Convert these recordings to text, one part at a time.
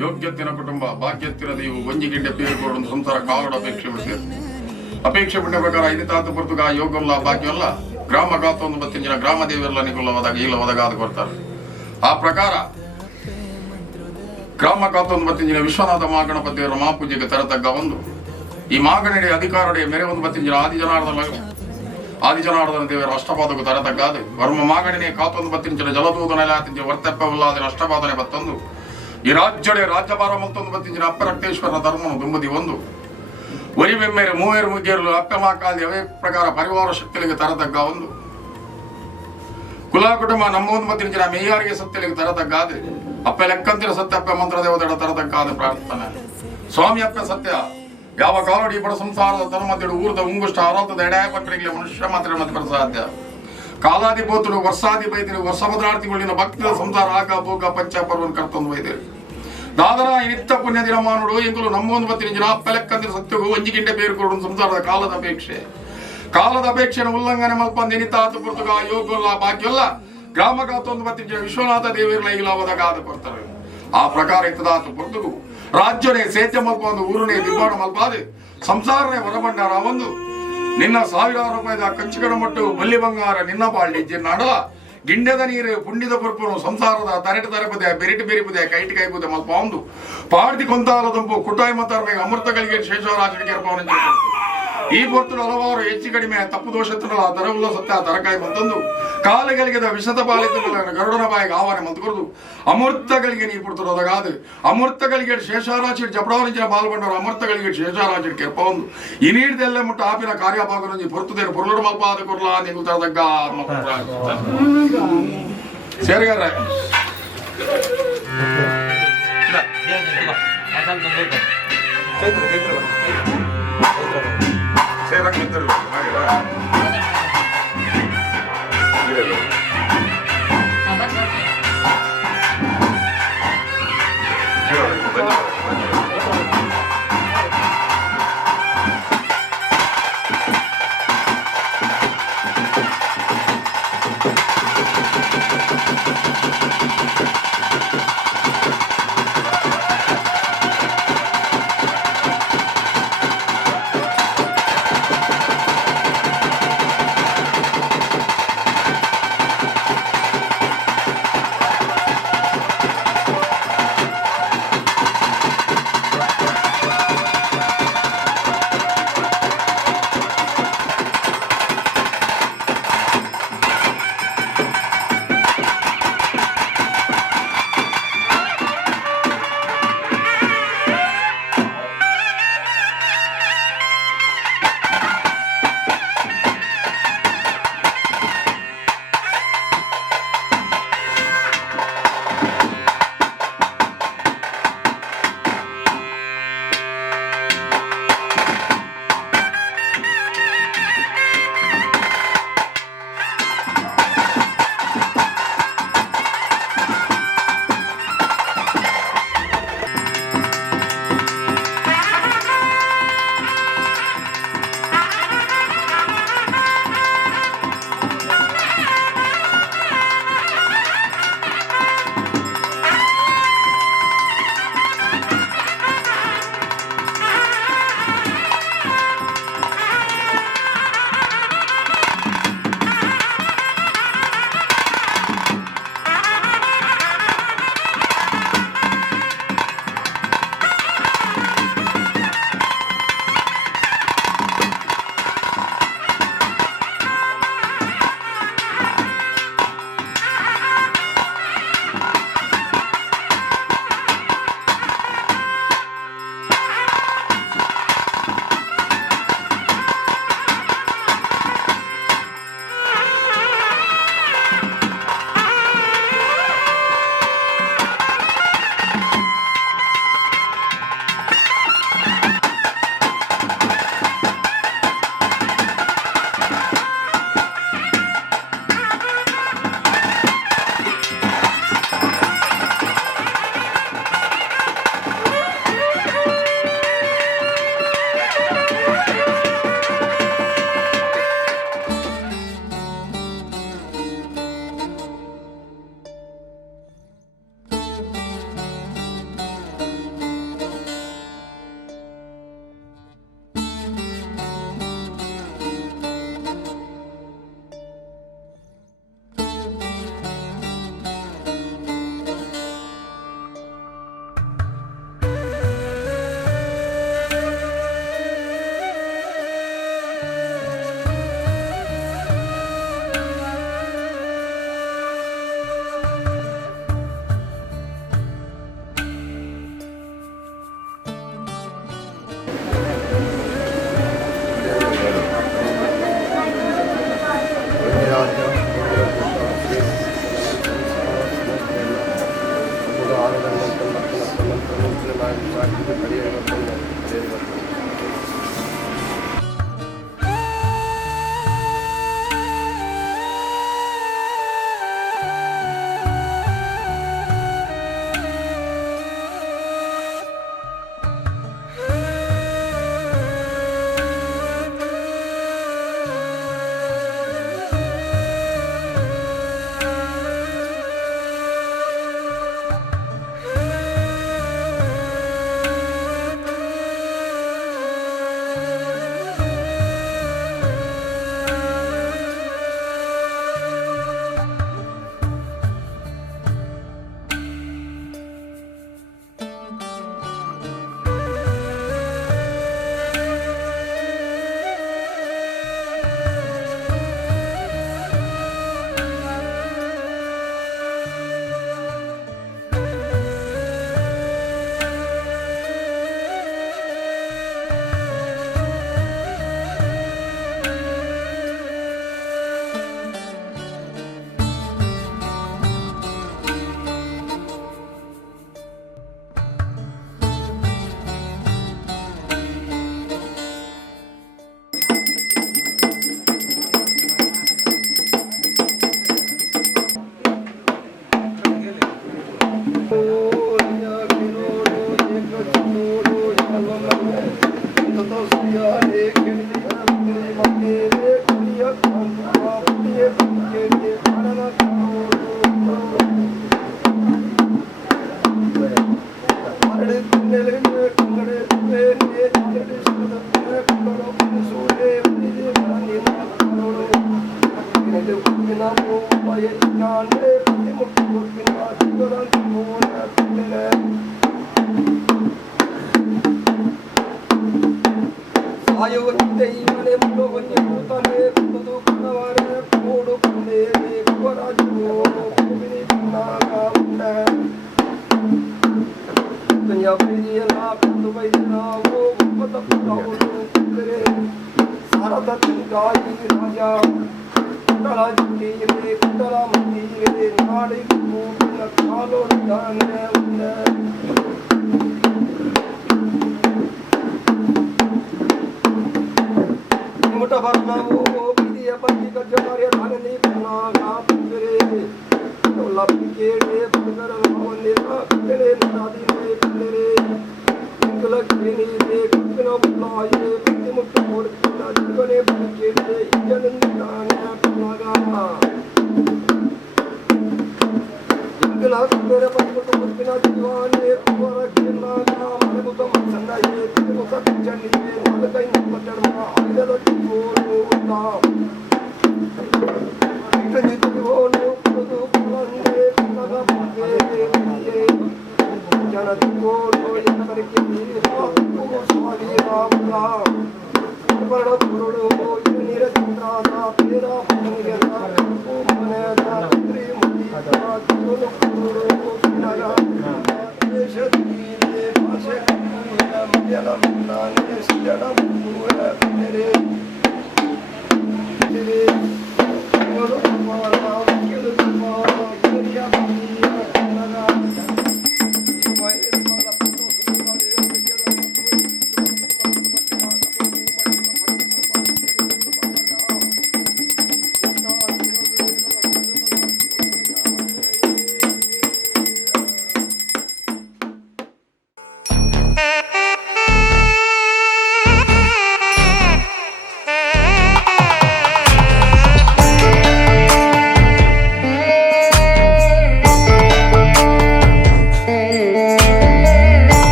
ಯೋಗ್ಯತ್ತಿನ ಕುಟುಂಬ ಭಾಗ್ಯತ್ತಿನ ನೀವು ಒಂಜಿಗಿಂಡೆ ಪೇರುಕೋಡು ಸಂಸಾರ ಕಾಲೋಡ ಅಪೇಕ್ಷೆ ಬಿಡ್ತೀರಿ ಅಪೇಕ್ಷೆ ಬಿಟ್ಟ ಪ್ರಕಾರ ಐದಿತಾತು ಪುರ್ತುಗ ಯೋಗಲ್ಲ ಭಾಗ್ಯವಲ್ಲ ಗ್ರಾಮ ಗಾತೊಂದು ಬತ್ತಿನ ಗ್ರಾಮ ದೇವಿಯಲ್ಲ ನಿಗುಲ್ಲವಾದಾಗ ಈಲವಾದಾಗ ಅದು ಕೊಡ್ತಾರೆ ಆ ಪ್ರಕಾರ ಗ್ರಾಮ ಗಾತೊಂದು ಬತ್ತಿನ ವಿಶ್ವನಾಥ ಮಹಾಗಣಪತಿಯವರ ಮಹಾಪೂಜೆಗೆ ತರತಗ್ಗ ಒಂದು ಈ ಮಹಾಗಣೆಯ ಅಧಿಕಾರಡೆ ಮೇರೆ ಒಂದು ಬತ್ತಿನ ಆದಿಜನಾರ್ದನ ದೇವರ ಅಷ್ಟಪಾದకు ತರತಗ್ಗಾದು ವರ್ಮ ಮಾಗಣನೆ ಕಾತೊಂದು ಬತ್ತಿನ ಜಲದೂತನೆಲ್ಲ ವರ್ತಪ್ಪವಿಲ್ಲದ ಅಷ್ಟಪಾದನೆ ಬತ್ತೊಂದು ಈ ರಾಜ್ಯಡೆ ರಾಜ್ಯಭಾರ ಮತ್ತೊಂದು ಬತ್ತಿನ ಅಪ್ಪರಕ್ತೇಶ್ವರನ ಧರ್ಮನು ದುಂಬದಿ ಒಂದು ಒರಿಬೆಮ್ಮೆರೆ ಮೂವೇರು ಮುಗ್ಗೇರು ಅಪ್ಪೆ ಮಾಕಾಲಿ ಅವೇ ಪ್ರಕಾರ ಪರಿವಾರ ಶಕ್ತಿಗಳಿಗೆ ತರತಗ್ಗ ಒಂದು ಕುಲ ಕುಟುಂಬ ನಮ್ಮೊಂದು ಬತ್ತಿನ ಮೇಯಾರಿಗೆ ಸತ್ಯಲಿಗೆ ತರತಗ್ಗಾದೆ ಅಪ್ಪೆ ಲೆಕ್ಕಂತಿರ ಸತ್ಯ ಅಪ್ಪೆ ಮಂತ್ರ ದೇವತೆಗಳ ತರತಗ್ಗಾದ ಪ್ರಾರ್ಥನೆ ಸ್ವಾಮಿ ಅಪ್ಪೆ ಸತ್ಯ ಯಾವ ಕಾಲಡಿ ಬಡ ಸಂಸಾರದ ತನ್ಮಧ್ಯೆ ಊರದ ಉಂಗುಷ್ಟ ಆರೋಗ್ಯದ ಎಡೆಯ ಪಕ್ಕಡಿಗೆ ಮನುಷ್ಯ ಮಾತ್ರ ಮತ್ತೆ ಸಾಧ್ಯ ಕಾಲಾದಿ ಬೋತುಡು ವರ್ಷಾದಿ ಬೈದಿರು ವರ್ಷ ಭದ್ರಾರ್ಥಿಗಳಿನ ಭಕ್ತಿಯ ಸಂಸಾರ ಆಗ ಭೋಗ ಪಂಚ ಪರ್ವನ್ ಕರ್ತೊಂದು ಬೈದಿರು ದಾದರ ನಿತ್ಯ ಪುಣ್ಯ ದಿನಮಾನುಡು ಎಂಕಲು ನಮ್ಮೊಂದು ಬತ್ತಿನ ಜನ ಪೆಲೆಕ್ಕಂದಿರ ಸತ್ಯಗೂ ಒಂಜಿಗಿಂಡೆ ಬೇರುಕೊಡು ಸಂಸಾರದ ಕಾಲದ ಅಪೇಕ್ಷೆಯನ್ನು ಉಲ್ಲಂಘನೆ ಮಲ್ಪಂದ ಎನಿತಾತು ಪುರ್ತುಗ ಯೋಗಲ್ಲ ಭಾಗ್ಯವಲ್ಲ ಗ್ರಾಮಗಾತೊಂದು ಬತ್ತಿನ ವಿಶ್ವನಾಥ ದೇವಿಯರ ಇಲಾವದಾಗ ಆದ ಕೊಡ್ತಾರೆ ಆ ಪ್ರಕಾರ ಇತ್ತದಾತು ಪುರ್ತುಗು ರಾಜ್ಯನೇ ಸೇತ್ಯ ಮಲ್ಪೊಂದು ಊರನೇ ದಿಬ್ಬಾಣ ಮಲ್ಪಾದೆ ಸಂಸಾರನೇ ಹೊರಬಂಡಾರ ಒಂದು ನಿನ್ನ ಸಾವಿರಾರು ರೂಪಾಯಿದ ಕಂಚಿಗಡ ಮಟ್ಟು ಬಲ್ಲಿ ಬಂಗಾರ ನಿನ್ನ ಬಾಳ್ಡಿ ಜಿನ್ನಾಡಲ ಗಿಂಡೆದ ನೀರು ಪುಂಡಿದ ಪುರ್ಪುನು ಸಂಸಾರದ ತರೆಟ ತರಪದೆ ಬೆರಿಟು ಬೆರಿಪುದೆ ಕೈಟಿ ಕೈಪುದೆ ಮಲ್ಪ ಒಂದು ಪಾಡ್ದಿ ಕೊಂತಾಲ ದಂಪು ಕುಟಾಯಿ ಮತ್ತಾರ ಅಮೃತಗಳಿಗೆ ಶೇಷವರಾಜನಿಗೆ ಪವನ ಈ ಪೊರ್ತುಡು ಹಲವಾರು ಹೆಚ್ಚು ಕಡಿಮೆ ತಪ್ಪು ದೋಷತ್ತನಲ್ಲ ತರವುಲ್ಲ ಸತ್ಯ ತರಕಾಯಿ ಮಂತಂದು ಕಾಲಗಳಿಗೆ ವಿಷದ ಪಾಲಿತ ಗರುಡನ ಬಾಯಿಗೆ ಆವಾನೆ ಮಂತ್ಕೊರ್ದು ಅಮೃತಗಳಿಗೆ ನೀ ಪುಡ್ತರು ಅದಾಗಾದು ಅಮೃತಗಳಿಗೆ ಶೇಷಾರಾಜಿ ಜಪಡವನಿಂಚಿನ ಪಾಲ್ಗೊಂಡವರು ಅಮೃತಗಳಿಗೆ ಶೇಷಾರಾಜಿ ಕೆರ್ಪ ಒಂದು ಈ ನೀಡಿದೆಲ್ಲ ಮುಟ್ಟ ಆಪಿನ ಕಾರ್ಯಭಾಗನೊಂದಿ ಪೊರ್ತುದೇನು ಪುರುಳು ಮಲ್ಪಾದ ಕೊರ್ಲಾ ನೀವು ತರದಗ್ಗ ಸೇರ್ಗಾರ ಸೇರಂಗ್ ನಿಂತರು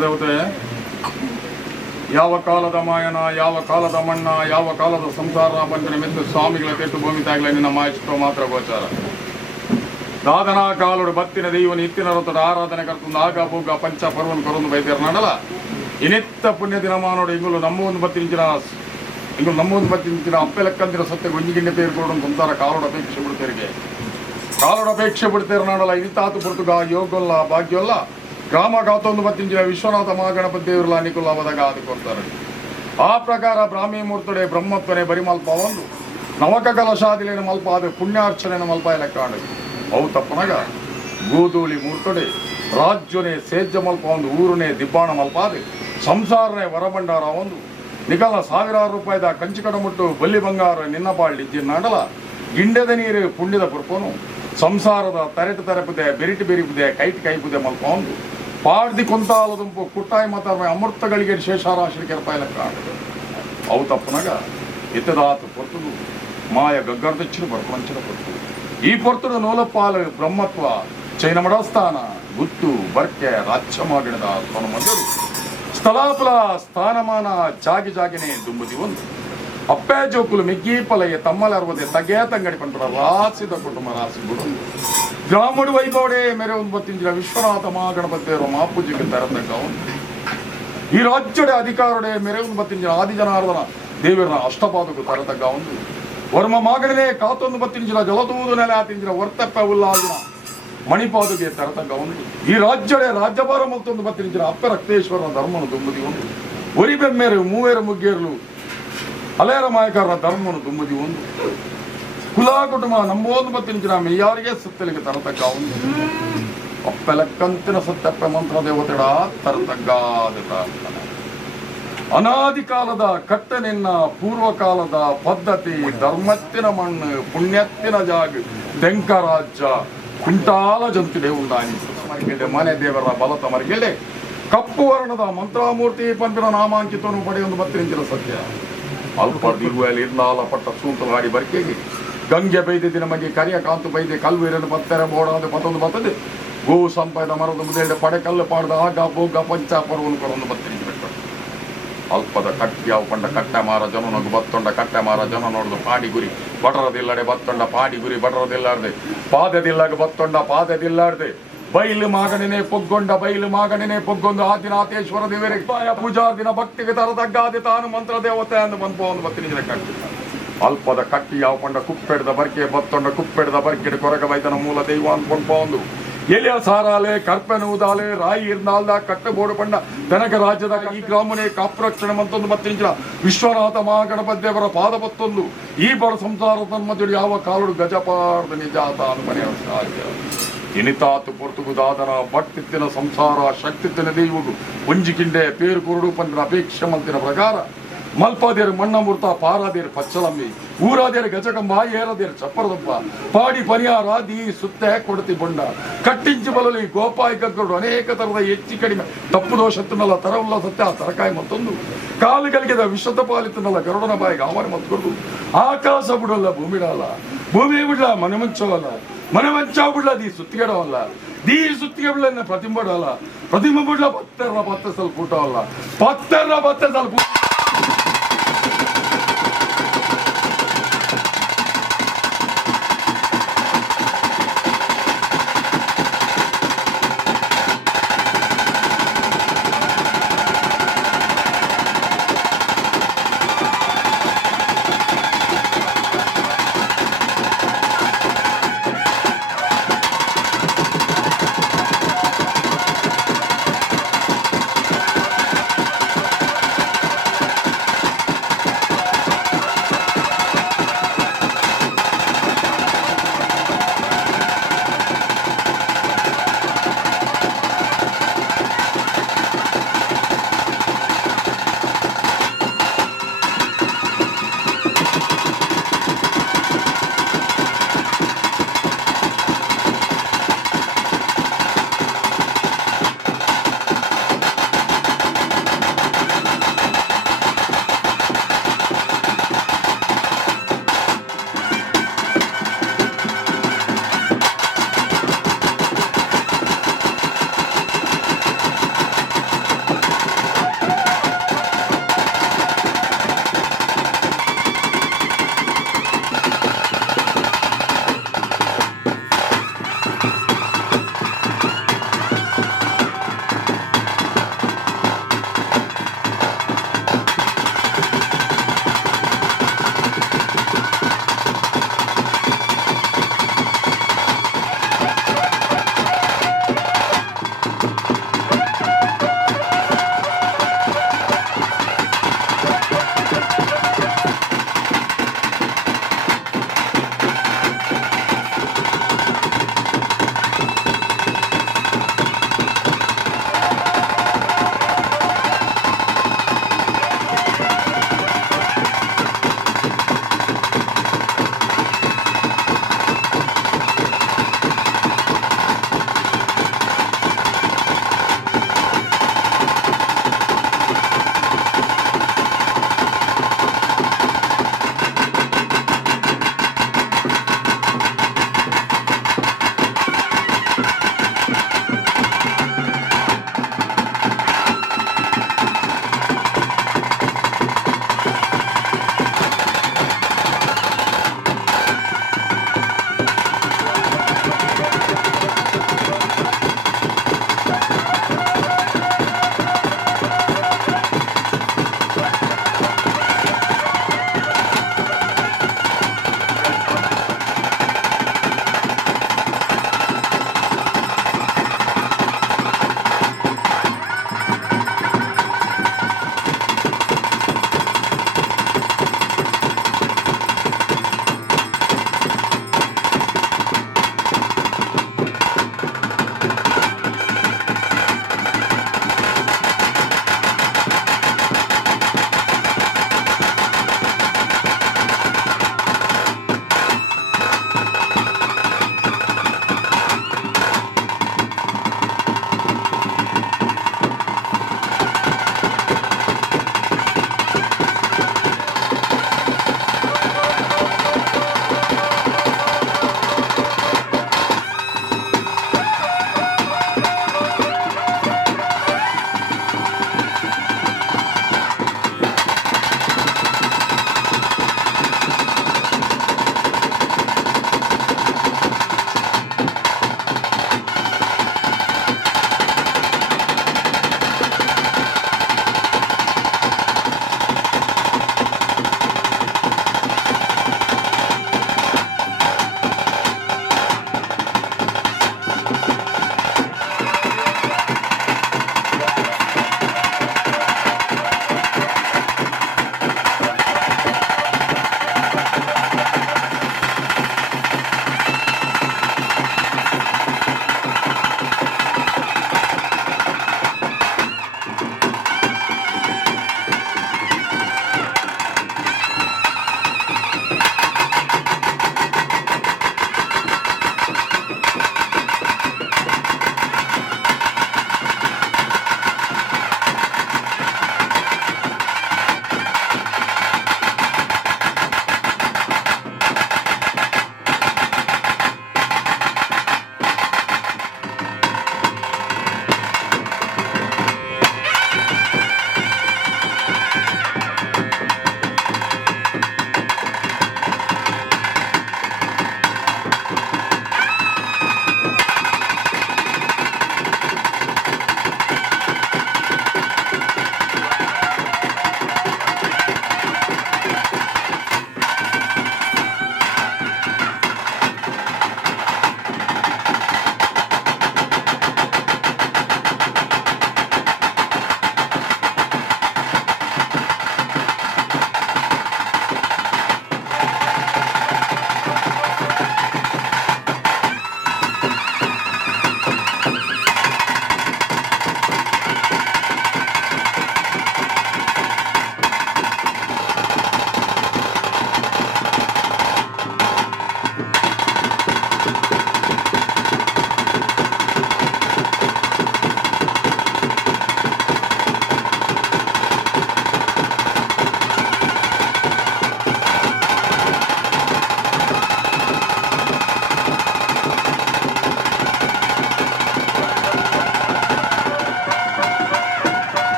ಮಂತ್ರದೇವತೆ ಯಾವ ಕಾಲದ ಮಾಯನ, ಯಾವ ಕಾಲದ ಮಣ್ಣ, ಯಾವ ಕಾಲದ ಸಂಸಾರ ಬಂಧನ ಮೆದ್ದು ಸ್ವಾಮಿಗಳ ಕೆಟ್ಟು ಭೂಮಿ ತಾಗಲೇ ನಿನ್ನ ಮಾಯಿಷ್ಟೋ ಮಾತ್ರ ಗೋಚಾರ. ದಾದನ ಕಾಲುಡು ಬತ್ತಿನ ದೈವನ ಇತ್ತಿನ ರಥದ ಆರಾಧನೆ ಕರ್ತಂದು ಆಗ ಭೋಗ ಪಂಚ ಪರ್ವನ್ ಕೊರೊಂದು ಬೈತೇರು ನಡಲ ಇನಿತ್ತ ಪುಣ್ಯ ದಿನಮಾನೋಡು ಇಂಗುಲು ನಮ್ಮೊಂದು ಬತ್ತಿಂಚಿನ ಅಪ್ಪೆ ಲೆಕ್ಕಂದಿನ ಸತ್ಯ ಗುಂಜಿಗಿಣ್ಣೆ ಪೇರು ಕೊಡೋದು ಸಂಸಾರ ಕಾಲೋಡ ಅಪೇಕ್ಷೆ ಬಿಡ್ತೇರಿಗೆ ಕಾಲೋಡ ಅಪೇಕ್ಷೆ ಬಿಡ್ತೇರು ನಾಡಲ್ಲ ಇನಿತಾತು ಪುರ್ತುಗ ಯೋಗೊಲ್ಲ ಭಾಗ್ಯೋಲ್ಲ ಗ್ರಾಮ ಗಾತೊಂದು ಬತ್ತಿಂಚಿನ ವಿಶ್ವನಾಥ ಮಹಾಗಣಪತಿ ದೇವರಲ್ಲ ನಿಕುಲ ಅವದಾಗ ಅದು ಕೊಡ್ತಾರೆ. ಆ ಪ್ರಕಾರ ಬ್ರಾಹ್ಮಿ ಮೂರ್ತಡೆ ಬ್ರಹ್ಮತ್ವನೆ ಬರಿ ಮಲ್ಪ ಒಂದು ನವಕ ಕಲಶಾದಿಲೇನ ಮಲ್ಪ ಅದು ಪುಣ್ಯಾರ್ಚನೆನ ಮಲ್ಪ ಲೆಕ್ಕಾಡು ಅವು ತಪ್ಪನಾಗ ಗೋಧೂಳಿ ಮೂರ್ತಡೆ ರಾಜ್ಯನೇ ಸೇಜ್ಜ ಮಲ್ಪ ಒಂದು ಊರನೇ ದಿಬ್ಬಾಣ ಮಲ್ಪ ಅದು ಸಂಸಾರನೇ ವರಭಂಡಾರ ಒಂದು ನಿಕಲ ಸಾವಿರಾರು ರೂಪಾಯಿದ ಕಂಚಿಕಡ ಮುಟ್ಟು ಬಲ್ಲಿ ಬಂಗಾರ ನಿನ್ನ ಬಾಳ್ಳಿಜ್ಜಿ ನಾಡಲ ಗಿಂಡೆದ ನೀರು ಪುಣ್ಯದ ಪುರ್ಪನು ಸಂಸಾರದ ತರೆಟು ತರೆಪುದೆ ಬೆರಿಟು ಬೆರಿಪುದೆ ಕೈಟ್ ಕೈಪುದೆ ಮಲ್ಪ ಒಂದು ಪಾಡ್ದಿ ಕೊಂತಾಲ ದುಂಪು ಕುಟ್ಟಾಯಿ ಮಾತಾಡ ಅಮೃತಗಳಿಗೆ ಶೇಷಾರಾಶಿ ಕೆರಪಾಯಿ ಲೆಕ್ಕ ಅವು ತಪ್ಪನಾಗ ಇತ್ತದಾತು ಪೊರ್ತುದು ಮಾಯ ಗಗ್ಗರ್ದಚ್ಚಿನ ಬರ್ಪಂಚಿನ ಪೊರ್ತು ಈ ಪೊರ್ತುದ ನೂಲಪಾಲು ಬ್ರಹ್ಮತ್ವ ಚೈನ ಮಡಸ್ಥಾನ ಗುತ್ತು ಬರ್ಕೆ ರಾಜ್ಯ ಮಾಡಿದ ಮೊದಲು ಸ್ಥಳಾಪಲ ಸ್ಥಾನಮಾನ ಜಾಗಿ ಜಾಗಿನೇ ದುಂಬುದಿ ಒಂದು ಅಪ್ಪೆ ಜೋಕುಲು ಮಿಗ್ಗೀಪಲಯ್ಯ ತಮ್ಮಲರ್ವದೆ ತಗೇ ತಂಗಡಿ ಪಂಪರ ರಾಸಿದ ಕುಟುಂಬ ರಾಸಿ ಬಿಡು ಗ್ರಾಮಡು ವೈಭವಡೆ ಮೇರೆ ಒಂದು ಬತ್ತಿಂಚಿನ ವಿಶ್ವನಾಥ ಮಹಾಗಣಪತಿಯವರು ಮಾಪೂಜಿಗೆ ತರತಕ್ಕ ಈ ರಾಜ್ಯದ ಅಧಿಕಾರಡೆ ಮೇರೆ ಒಂದು ಬತ್ತಿಂಚಿನ ಆದಿಜನಾರ್ದನ ದೇವರನ ಅಷ್ಟಪಾದకు ತರತಕ್ಕ ಒಂದು ವರ್ಮ ಮಾಗಣನೆ ಕಾತೊಂದು ಬತ್ತಿಂಚಿನ ಜಲದೂದು ನೆಲೆ ಆತಿಂಚಿನ ವರ್ತಪ್ಪ ಉಲ್ಲಾದಿನ ಮಣಿಪಾದುಗೆ ತರತಕ್ಕ ಒಂದು ಈ ರಾಜ್ಯಡೆ ರಾಜ್ಯಭಾರ ಮತ್ತೊಂದು ಬತ್ತಿಂಚಿನ ಅಪ್ಪ ರಕ್ತೇಶ್ವರನ ಧರ್ಮನು ದುಂಬುದಿ ಒಂದು ಒರಿಬೆಮ್ಮೇರು ಮೂವೇರು ಮುಗ್ಗೇರ್ಲು ಅಲೇರ ಮಾಯಕಾರರ ಧರ್ಮನು ದುಂಬುದಿ ಒಂದು ಕುಲ ಕುಟುಂಬ ನಂಬೋದು ಬತ್ತಿಂಚಿನ ಮೆಯ್ಯಾರಿಗೆ ಸತ್ತಲಿಗೆ ತರತಕ್ಕ ಒಂದು ಅಪ್ಪೆಲಕ್ಕಂತಿನ ಸತ್ಯಪ್ಪ ಮಂತ್ರ ದೇವತೆಡ ತರತಗ್ಗಾದ ಅನಾದಿ ಕಾಲದ ಕಟ್ಟನಿನ್ನ ಪೂರ್ವಕಾಲದ ಪದ್ಧತಿ ಧರ್ಮತ್ತಿನ ಮಣ್ಣು ಪುಣ್ಯತ್ತಿನ ಜಾಗ ತೆಂಕ ರಾಜ್ಯ ಕುಂಟಾಲ ಜಂತುಡೆ ಉಂಡಾನಿ ಮರಿಗೆಡೆ ಮನೆ ದೇವರ ಬಲತ ಮರಿಗೆಡೆ ಕಪ್ಪು ವರ್ಣದ ಮಂತ್ರಾಮೂರ್ತಿ ಪಂಪಿನ ನಾಮಾಂಕಿತವನ್ನು ಪಡೆಯೊಂದು ಬತ್ತಿಂಚಿನ ಸತ್ಯ ಅಲ್ಪ ದಿರುವಲ್ಲಿ ಇರ್ಲಾಲ ಪಟ್ಟ ಸೂಂತಲು ಹಾಡಿ ಬರ್ಕೆಗೆ ಗಂಗೆ ಬೈದಿದ್ದ ನಮಗೆ ಕರಿಯ ಕಾಂತು ಬೈದೆ ಕಲ್ಲು ಇರಲು ಬತ್ತರ ಬೋಡಾದ ಮತ್ತೊಂದು ಬರ್ತದೆ ಗೋ ಸಂಪದ ಮರದ ಮುದೇಡೆ ಪಡೆ ಕಲ್ಲು ಪಾಡ್ದ ಆಗ ಭೋಗ ಪಂಚ ಪರ್ವನು ಕೊರೊಂದು ಬತ್ತಿನ ಅಲ್ಪದ ಕಟ್ಟ್ಯಾವು ಪಂಡ ಕಟ್ಟೆ ಮಾರ ಜನ ನಗು ಬತ್ತೊಂಡ ಕಟ್ಟೆ ಮಾರ ಜನ ನೋಡುದು ಪಾಡಿ ಗುರಿ ಬಟರದಿಲ್ಲಡೆ ಬತ್ತೊಂಡ ಪಾಡಿ ಗುರಿ ಬಟರದಿಲ್ಲಾರ್ದೆ ಪಾದದಿಲ್ಲಾಗ ಬತ್ತೊಂಡ ಪಾದದಿಲ್ಲಾರ್ದೆ ಬೈಲು ಮಾಗಣನೆ ಪೊಗ್ಗೊಂಡ ಬೈಲು ಮಾಗಣನೆ ಪೊಗ್ಗೊಂಡು ಆದಿನಾಥೇಶ್ವರ ದೇವರಿಗೆ ಪೂಜಾ ದಿನ ಭಕ್ತಿಗೆ ತರದಗ್ಗಾದೆ ತಾನು ಮಂತ್ರ ದೇವತೆ ಅಂದು ಬಂದು ಒಂದು ಬತ್ತಿನ ಕಟ್ಟಿ ಅಲ್ಪದ ಕಟ್ಟಿ ಯಾವ ಪಂಡ ಕುಪ್ಪೆಡ್ದ ಬರ್ಕೆ ಬತ್ತೊಂಡ ಕುಪ್ಪೆಡ್ದ ಬರ್ಕೆಡ್ ಕೊರಗ ಬೈತನ ಮೂಲ ದೈವ ಅಂದ್ಕೊಂಡು ಒಂದು ಎಲಿಯ ಸಾರಾಲೆ ಕರ್ಪೆನೂದಾಲೆ ರಾಯಿ ಇರ್ನಾಲ್ದ ಕಟ್ಟೆ ಬೋಡು ಪಂಡ ತನಕ ರಾಜ್ಯದ ಈ ಗ್ರಾಮನೆ ಕಾಪುರಕ್ಷಣೆ ಮಂತೊಂದು ಬತ್ತಿಂಚಿನ ವಿಶ್ವನಾಥ ಮಹಾಗಣಪತಿ ದೇವರ ಪಾದ ಬತ್ತೊಂದು ಈ ಬಡ ಸಂಸಾರ ತನ್ಮದುಡಿ ಯಾವ ಕಾಲುಡು ಗಜಪಾರ್ದ ನಿಜಾತ ಅನುಮನೆ ಸಾಧ್ಯ ಇನಿತಾತು ಪೊರ್ತುಗುದಾದನ ಬಟ್ಟಿತ್ತಿನ ಸಂಸಾರ ಶಕ್ತಿತ್ತಿನ ದೈವಡು ಒಂಜಿಕಿಂಡೆ ಪೇರು ಕುರುಡು ಪಂದ್ರ ಅಪೇಕ್ಷೆ ಮಲ್ತಿನ ಪ್ರಕಾರ ಮಲ್ಪಾದೇರು ಮಣ್ಣಮೂರ್ತ ಪಾರಾದೇರು ಪಚ್ಚಲಮ್ಮಿ ಊರಾದೇರು ಗಜಕಂಬ ಏರದೇರು ಚಪ್ಪರದಪ್ಪ ಪಾಡಿ ಪರಿಹಾರ ದೀ ಸುತ್ತೆ ಕೊಡತಿ ಬೊಂಡ ಕಟ್ಟಿಂಚು ಬಲಲಿ ಗೋಪಾಯಿ ಗಗ್ಗರು ಅನೇಕ ತರದ ಹೆಚ್ಚಿ ಕಡಿಮೆ ತಪ್ಪು ದೋಷತ್ತಿನಲ್ಲ ತರವುಲ್ಲ ಸತ್ಯ ತರಕಾಯಿ ಮತ್ತೊಂದು ಕಾಲುಗಳಿಗೆದ ವಿಷದ ಪಾಲಿತನಲ್ಲ ಗರುಡನ ಬಾಯಿಗೆ ಆವರ ಮತ್ಕೊಡು ಆಕಾಶ ಬಿಡಲ್ಲ ಭೂಮಿಡಲ್ಲ ಭೂಮಿ ಬಿಡ್ಲ ಮನೆ ಮಂಚವಲ್ಲ ಮನೆ ಮಂಚ ಬಿಡ್ಲ ದೀ ಸುತ್ತಿಗೆಡವಲ್ಲ ದೀ ಸುತ್ತಿಗೆ ಬಿಡ್ಲ ಪ್ರತಿಂಬಡಲ್ಲ ಪ್ರತಿಂಬ ಬಿಡ್ಲ ಪತ್ತರ ಪತ್ತೆ ಸ್ವಲ್ಪ ಊಟವಲ್ಲ ಪತ್ತರ ಪತ್ತೆ ಸ್ವಲ್ಪ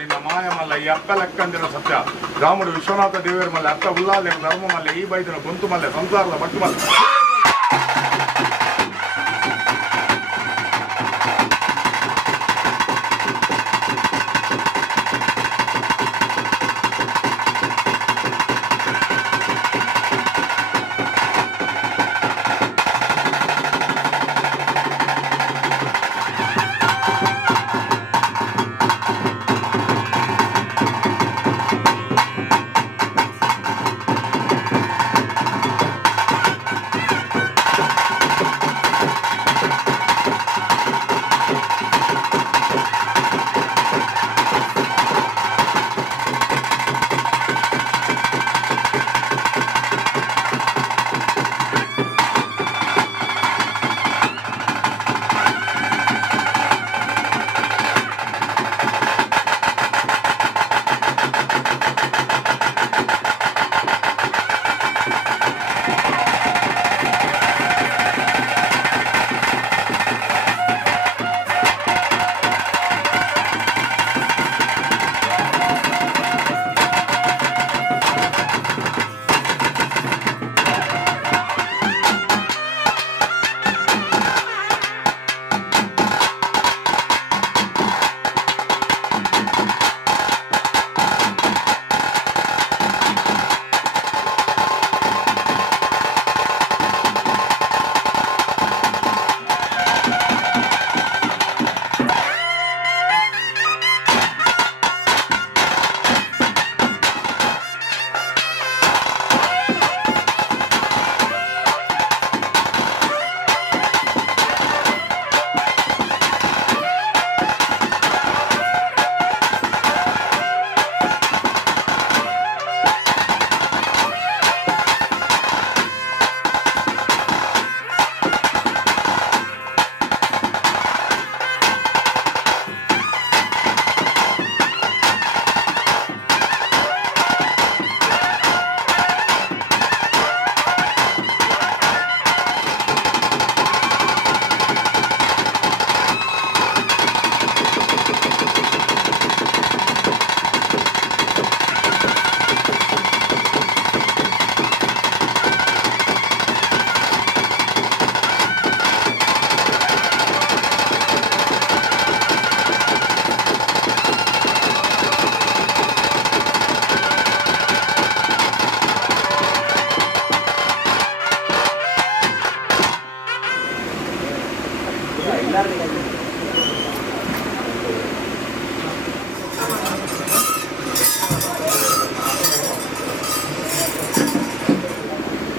ನಿನ್ನ ಮಾಯ ಮಲ್ಲ ಈ ಅಕ್ಕ ಲೆಕ್ಕಂದಿನ ಸತ್ಯ ರಾಮುಡು ವಿಶ್ವನಾಥ ದೇವರ ಮಲ್ಲೆ ಅತ್ತ ಉಲ್ಲಾಲೆ ಧರ್ಮ ಮಲ್ಲೆ ಈ ಬೈದಿನ ಗೊಂತು ಮಲ್ಲೆ ಸಂಸಾರದ ಬಟ್ಟು ಮಲ್ಲೆ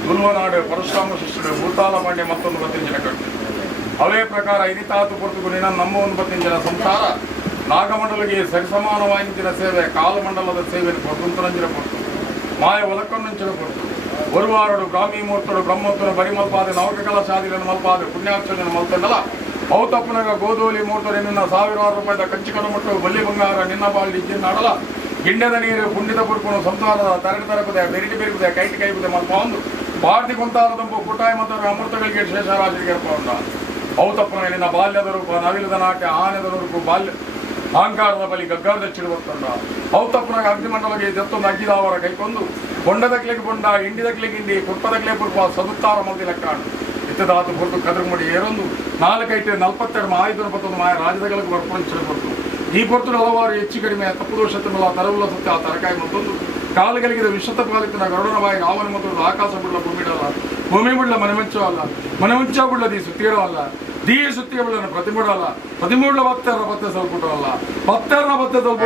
ತುಳುವನಾಡು ಪರಶುರಾಮ ಶಿಷ್ಯುಡು ಭೂತಾಲ ಪಾಂಡೆ ಮತ್ತೊಂದು ಬತ್ತಿನ ಕಟ್ಟು ಅವೇ ಪ್ರಕಾರ ಇನಿತಾತು ಪೊರ್ತುಗುಣಿನ ನಮ್ಮ ಒಂದು ಬತ್ತಿನ ಜನ ಸಂಸಾರ ನಾಗಮಂಡಲಿಗೆ ಸರಿಸಮಾನವಾಯಿನ ಸೇವೆ ಕಾಲಮಂಡಲದ ಸೇವೆ ಸ್ವತಂತ್ರಂಜಿನ ಕೊಟ್ಟು ಮಾಯ ಒದಕೊಂಡಂಚಿನ ಕೊಟ್ಟು ಒರುವಾರಡು ಬ್ರಾಹ್ಮಿ ಮೂರ್ತಡು ಬ್ರಹ್ಮೋತ್ತರ ಬರಿಮಲ್ಪಾದೆ ನವಕಕಲ ಶಾದಿಗಳನ್ನು ಮಲ್ಪಾದೆ ಪುಣ್ಯಾಕ್ಷರನ ಮಲ್ತಂಡಲ ಔತಪ್ಪನಾಗ ಗೋಧೂಲಿ ಮೂರ್ತರೆ ನಿನ್ನ ಸಾವಿರಾರು ರೂಪಾಯಿದ ಕಂಚಿಕಡ ಮುಟ್ಟು ಬಲ್ಲಿ ಬಂಗಾರ ನಿನ್ನ ಬಾಳ್ಡಿ ಚಿನ್ನಾಡಲ ಗಿಂಡದ ನೀರು ಪುಣ್ಯದ ಪುರ್ಪುನು ಸಂಸಾರದ ತರಡು ತರಪದೆ ಬೆರಿಟಿ ಬೆರಿಪದೆ ಕೈಟಿ ಕೈಪದೆ ಮಲ್ಪ ಒಂದು ಪಾರ್ಟಿ ಕುಂತಾರದಂಬು ಪುಟಾಯಿ ಮತ್ತು ಅಮೃತಗಳಿಗೆ ಶೇಷರಾಜರಿಗೆ ಅರ್ಪಗೊಂಡ ಔತಪ್ಪನ ನಿನ್ನ ಬಾಲ್ಯದ ರೂಪ ನವಿಲದ ನಾಟ್ಯ ಆನೆದ ರೂಪು ಬಾಲ್ಯ ಅಹಂಕಾರದ ಬಲಿ ಗಗ್ಗಾರದ ಚಿಡುವತ್ತಂಡ ಔತಪ್ಪನಾಗ ಅಗ್ನಿಮಂಡಲಗೆ ಜತ್ತೊಂದು ಅಗ್ಗಿದಾವರ ಕೈಕೊಂದು ಬೊಂಡದಕ್ಲೆಗೆ ಬೊಂಡ ಇಂಡಿದಕ್ಲೆ ಗಿಂಡಿ ಪುರ್ಪದಕ್ಲೆ ಪುರ್ಪ ಸದುತ್ತಾರ ಮಲ್ದಿ ಲೆಕ್ಕಾಂಡು ಇತ್ತದಾತು ಪುರ್ತು ಕದ್ರಮುಡಿ ಏರೊಂದು 4-42 ಆಯುಧ ಮಾಯ ರಾಜ್ಯಗಳಿಗೆ ಬರ್ಪಡಿಸಿರು ಕೊಟ್ಟು ಈ ಪೊರ್ತು ಹಲವಾರು ಹೆಚ್ಚು ಕಡಿಮೆ ತಪ್ಪು ದೋಷತ್ತಲ್ಲ ತರವುಲ್ಲ ಸತ್ಯ ಆ ತರಕಾಯಿ ಮತ್ತೊಂದು ಕಾಲಗಳಿಗೆ ವಿಶ್ವತ ಪಾಲಿತನ ಗರುಡನ ಬಾಯಿ ರಾವಣ ಮತ್ತು ಆಕಾಶ ಬಿಡ್ಲ ಭೂಮಿಡಲ್ಲ ಭೂಮಿ ಬಿಡ್ಲ ಮನೆಮಂಚ ಅಲ್ಲ ಮನೆಮಂಚ ಬಿಡ್ಲ ದೀ ಸುತ್ತಿರೋ ಅಲ್ಲ ದೀ ಸುತ್ತಿಗೆ ಬಿಡ್ಲನ ಪ್ರತಿಮೂಡಲ್ಲ ಪ್ರತಿಮೂಡ್ಲ ಭಕ್ತರ ಭತ್ತೆ ಸ್ವಲ್ಪ ಅಲ್ಲ ಭಕ್ತರ ಭತ್ತೆ ಸ್ವಲ್ಪ